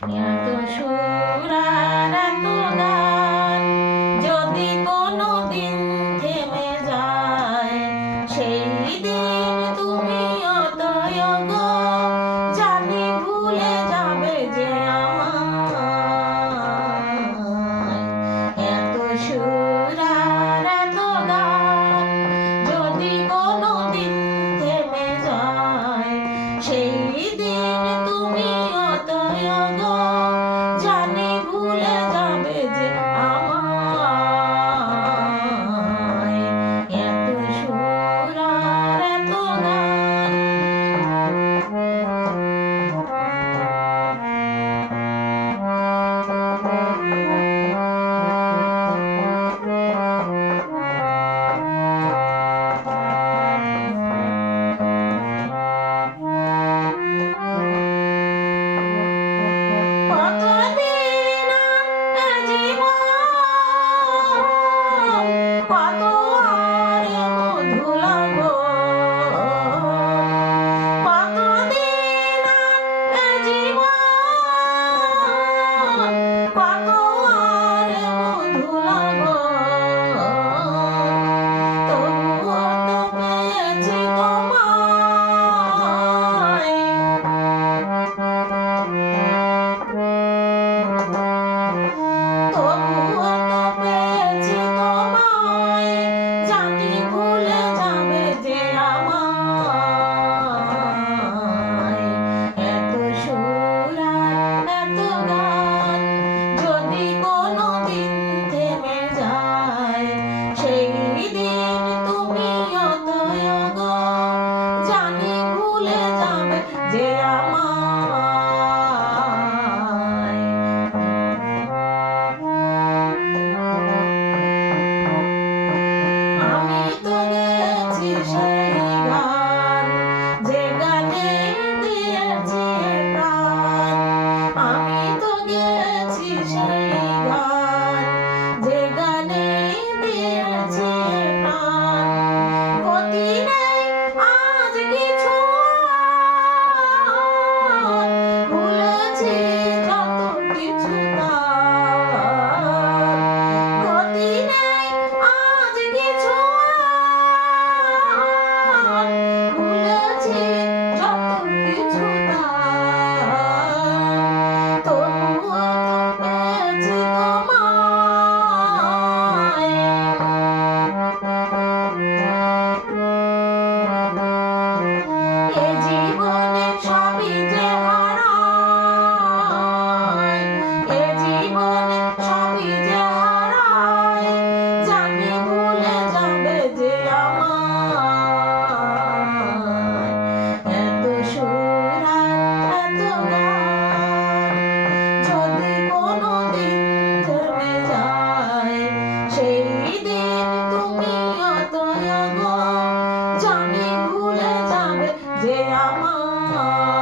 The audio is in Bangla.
এত সুর আর এত গান যদি কোনো দিন থেমে যায়, সেই দিন তুমি অতয় গো জানি ভুলে যাবে যে আমায়। এত সুর আর এত গান যদি কোনো দিন থেমে যায়, সেই দিন তুমি অতয় গো জানি ভুলে যাবে যে আমায়। এত সুর আর এত গান। কতদিন আর জীবন, কত আর মধু লাগন। কতদিন আর জীবন, কত আর মধু লাগন। তবুও তো পেয়েছি তোমায়। তবুও তো পেয়েছি তোমায়, জানি ভুলে যাবে যে আমায়। এত সুর আর এত গান যদি কোনো দিন থেমে যায়, সেই দিন তুমি অতয় গো জানি ভুলে যাবে যে আমায়। আমি তো গেছি সেই গান, যে গানে দিয়েছি প্রাণ। আমি তো গেছি সেই গান, যে গানে দিয়েছি প্রাণ। গতি নেই আজ কিছু আর, ভুলেছি যত কিছু তার। গতি নেই আজ কিছু আর, ভুলেছি যত কিছু তার। তবুও তো পেয়েছি তোমায়। এ জীবনে সবই যে হারায়, এ জীবনে সবই যে হারায়, জানি ভুলে যাবে যে আমায়। এত সুর আর এত গান যদি কোনো দিন থেমে যায়, সেই দিন তুমি অতয় গো জানি ভুলে যাবে যে আমায়।